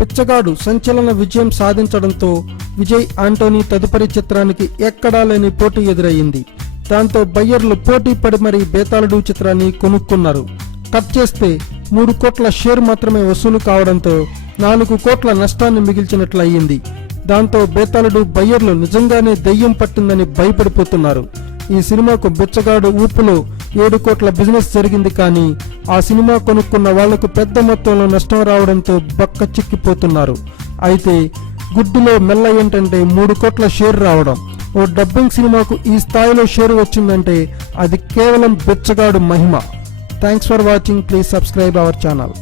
బిచ్చగాడు సంచలన విజయం సాధించడంతో విజయ్ ఆంటోనీ తదుపరి చిత్రానికి ఎక్కడా లేని పోటీ ఎదురయ్యింది. దాంతో బయ్యర్లు పోటీ పడి మరీ బేతాళుడు చిత్రాన్ని కొనుక్కున్నారు. కట్ చేస్తే 3 కోట్ల షేర్ మాత్రమే వసూలు కావడంతో 4 కోట్ల నష్టాన్ని మిగిల్చినట్లు అయ్యింది. దాంతో బేతాళుడు బయ్యర్లు నిజంగానే దెయ్యం పట్టిందని భయపడిపోతున్నారు. ఈ సినిమాకు బిచ్చగాడు ఊపులో 7 కోట్ల బిజినెస్ జరిగింది, కానీ ఆ సినిమా కొనుక్కున్న వాళ్లకు పెద్ద మొత్తంలో నష్టం రావడంతో బక్క చిక్కిపోతున్నారు. అయితే గుడ్డులో మెల్ల ఏంటంటే 3 కోట్ల షేర్ రావడం. ఓ డబ్బింగ్ సినిమాకు ఈ స్థాయిలో షేర్ వచ్చిందంటే అది కేవలం బిచ్చగాడు మహిమ. Thanks for watching. Please subscribe our channel.